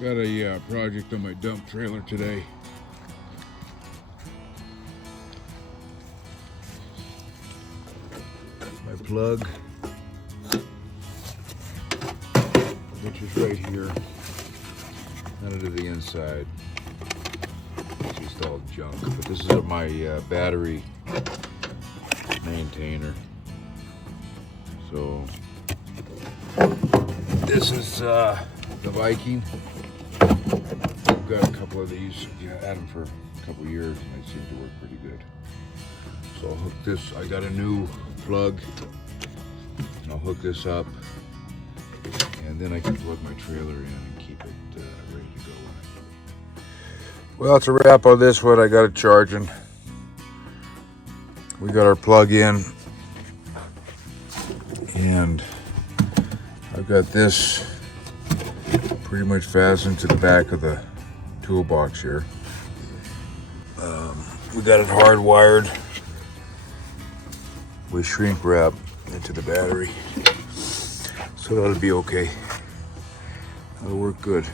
Got a project on my dump trailer today. My plug, which is right here, none to the inside. It's just all junk. But this is my battery maintainer. So this is the Viking. I've got a couple of these. Yeah, I had them for a couple of years and they seem to work pretty good. So I'll hook this. I got a new plug and I'll hook this up, and then I can plug my trailer in and keep it ready to go. Well, it's a wrap on this one. I got it charging. We got our plug in, and I've got this pretty much fastened to the back of the toolbox here. We got it hardwired with shrink wrap into the battery, so that'll be okay. That'll work good.